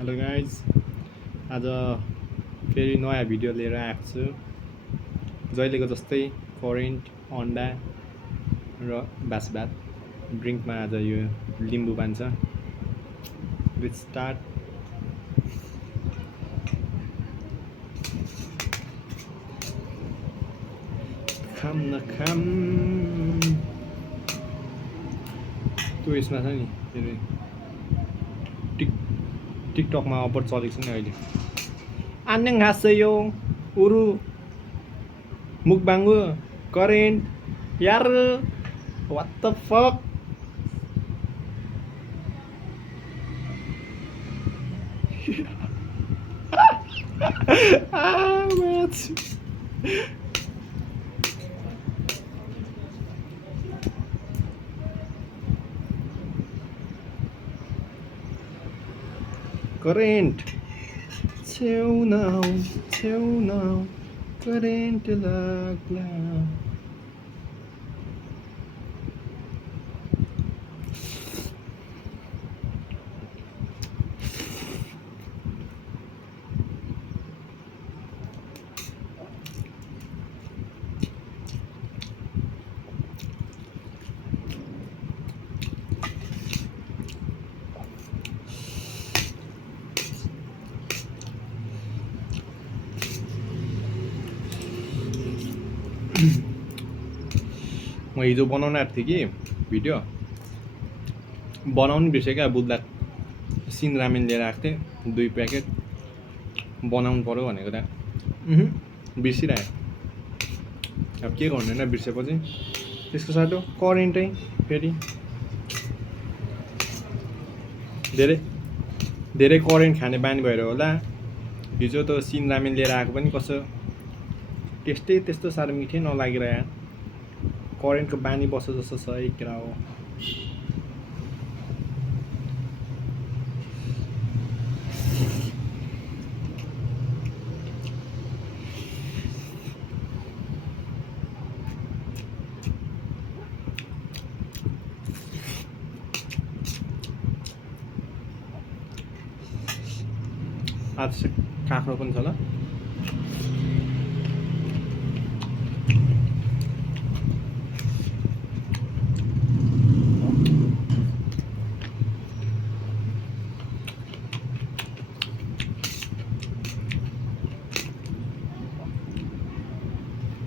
Hello guys, आज फेरि नयाँ भिडियो लिएर आएको छु। जहिलेको जस्तै करेन्ट, अन्डा र बास भात ड्रिङ्कमा आज यो लिम्बू पानी छ। Let's start. खाम न खाम त्यो यसमा छ नि फेरि टिकटकमा अपर चलेको छ नि अहिले। आन्याङ हास्यो उरु मुकबाङ्गु करेन्ट यार व्हाट द फक। करेन्ट छेउ न करेन्ट लाग्ला। म हिजो बनाउन आएको थिएँ कि भिडियो बनाउनु बिर्सेँ क्या। बुझ्दा सिन रामेन लिएर आएको थिएँ 2 प्याकेट बनाउनु पऱ्यो भनेको त बिर्सिरहेको। अब के गर्नु होइन बिर्सेपछि। त्यसको साटो करेन्टै फेरि धेरै करेन्ट खाने बानी भएर होला। हिजो त सिन रामेन लिएर आएको पनि कसो टेस्टै त्यस्तो साह्रो मिठै नलागिरह्यो। करेन्टको बानी बस्यो जस्तो छ है कुरा हो। आज काँक्रो पनि छ ल।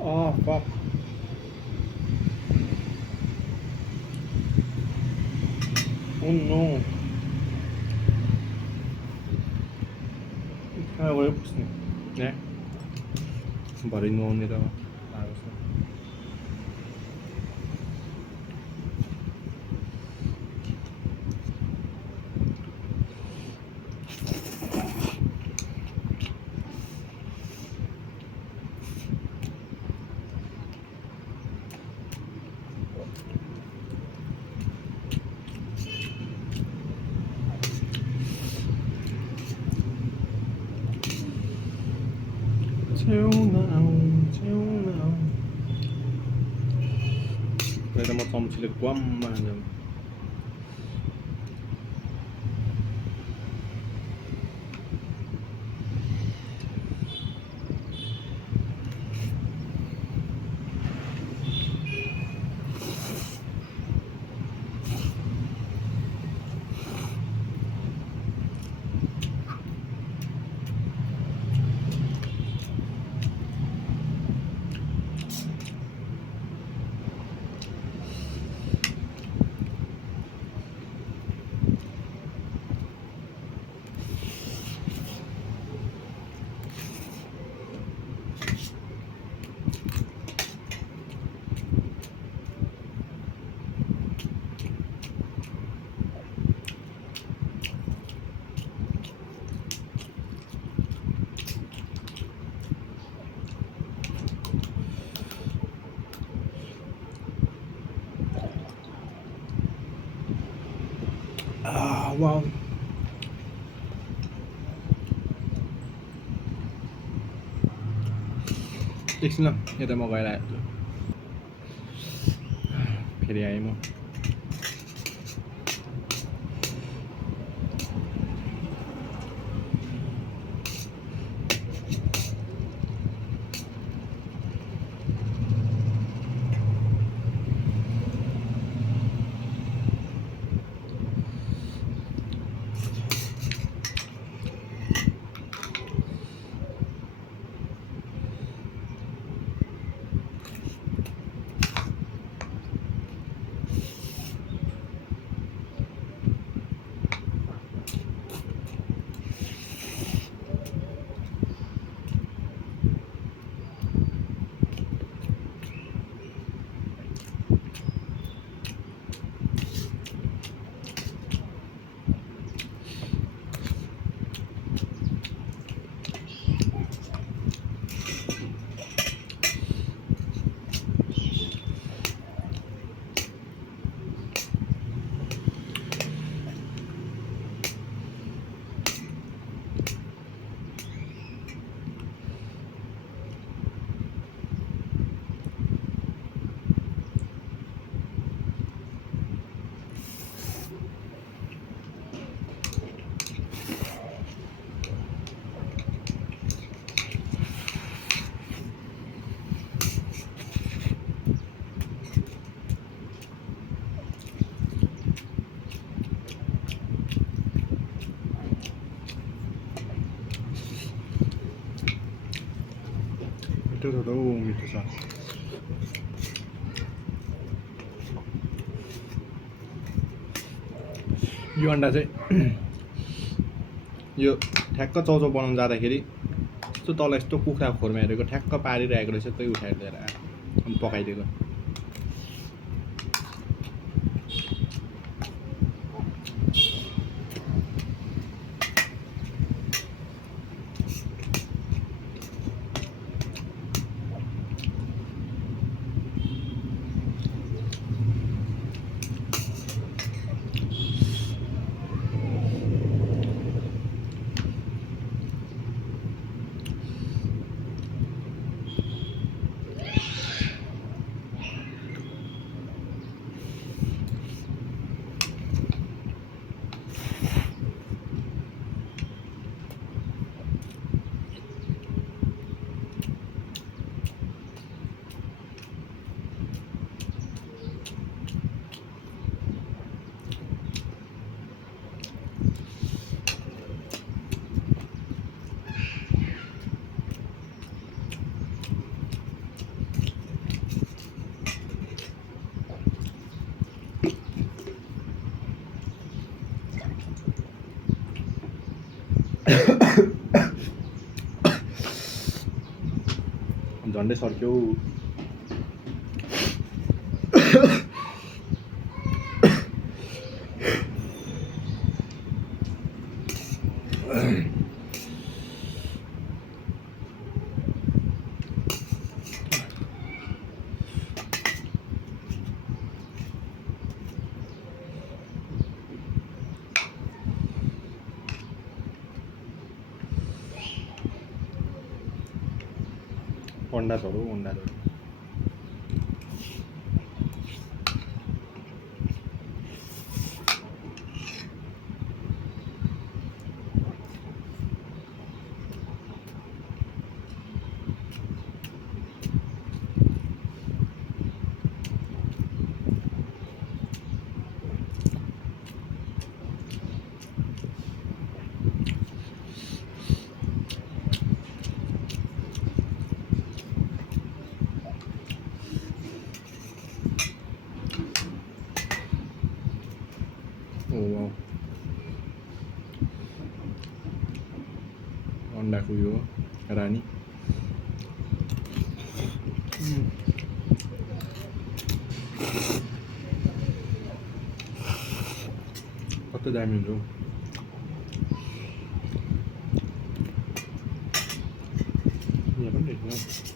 Oh fuck. Oh no. कहाँ गयो पुस्ने ए भरे नुहाउने त आएको छ। छेउ न त म चम्चीले ग्वाममा हाल्नु। Wow. एकछिन ल यता म गएर आएको फेरि आएँ म। मिठो छ त हौ मिठो छ यो अन्डा चाहिँ यो ठ्याक्क चाउचाउ बनाउनु जाँदाखेरि यस्तो तल यस्तो कुखुरा खोरमा हेरेको ठ्याक्क पारिरहेको रहेछ त्यही उठाएर लिएर आयो अनि पकाइदिएको झन्डै सर्क्यो अंडा छोड़ो अंडा छोड़ो Oh, अंडाको यो रानी कस्तो दामी हुन्छ यहाँ पनि रहेछ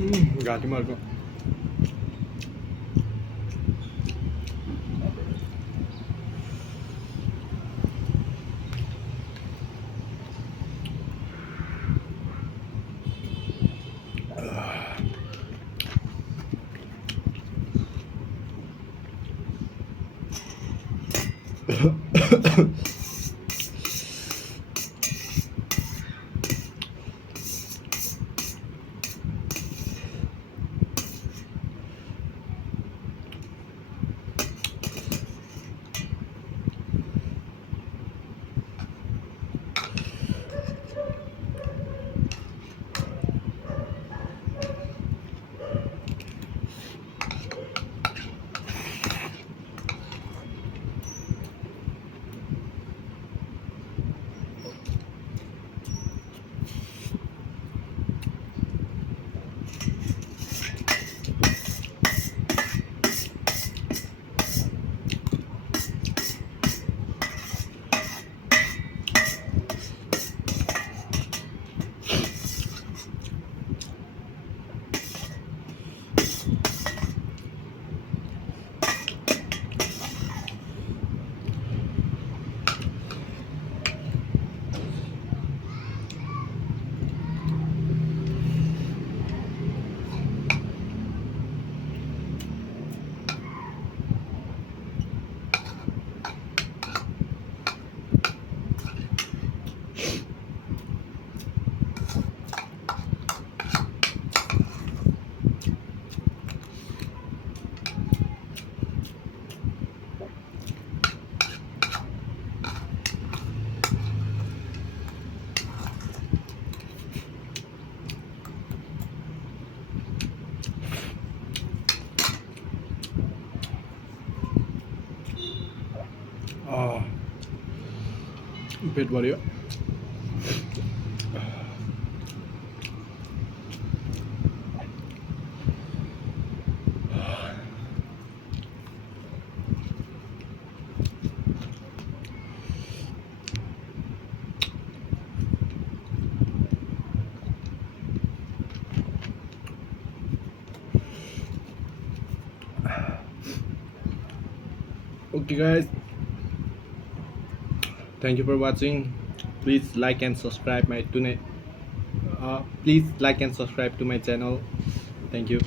घाँटीमा अर्को पेट भऱ्यो okay guys, thank you for watching. Please like and subscribe my please like and subscribe to my channel. Thank you.